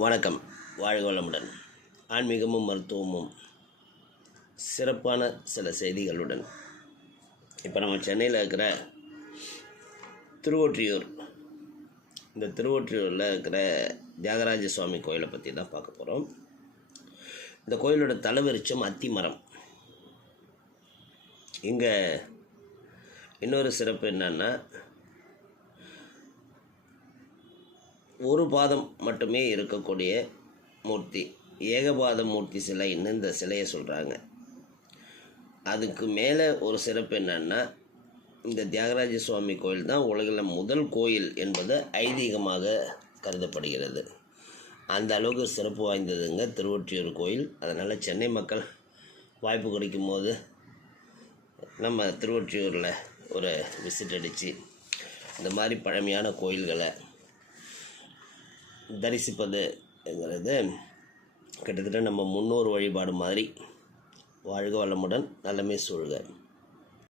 வணக்கம். வாழ்க வளமுடன். ஆன்மீகமும் மருத்துவமும் சிறப்பான சில செய்திகளுடன். இப்போ நம்ம சென்னையில் இருக்கிற திருவொற்றியூர் இந்த திருவொற்றியூரில் இருக்கிற தியாகராஜ சுவாமி கோயிலை பற்றி தான் பார்க்க போகிறோம் இந்த கோயிலோட தலைவிருச்சம் அத்தி மரம் இங்கே இன்னொரு சிறப்பு என்னென்னா ஒரு பாதம் மட்டுமே இருக்கக்கூடிய மூர்த்தி. ஏகபாத மூர்த்தி சிலைன்னு இந்த சிலையை சொல்கிறாங்க அதுக்கு மேலே ஒரு சிறப்பு என்னன்னா இந்த தியாகராஜ சுவாமி கோயில் தான் உலகில் முதல் கோயில் என்பது ஐதீகமாக கருதப்படுகிறது. அந்த அளவுக்கு சிறப்பு வாய்ந்ததுங்க திருவொற்றியூர் கோயில். அதனால் சென்னை மக்கள் வாய்ப்பு கிடைக்கும் போது நம்ம திருவொற்றியூரில் ஒரு விசிட் அடித்து இந்த மாதிரி பழமையான கோயில்களை தரிசிப்பதுங்கிறது கிட்டத்தட்ட நம்ம முன்னோர் வழிபாடு மாதிரி வாழ்க வளமுடன் நல்லமே சூழ்க.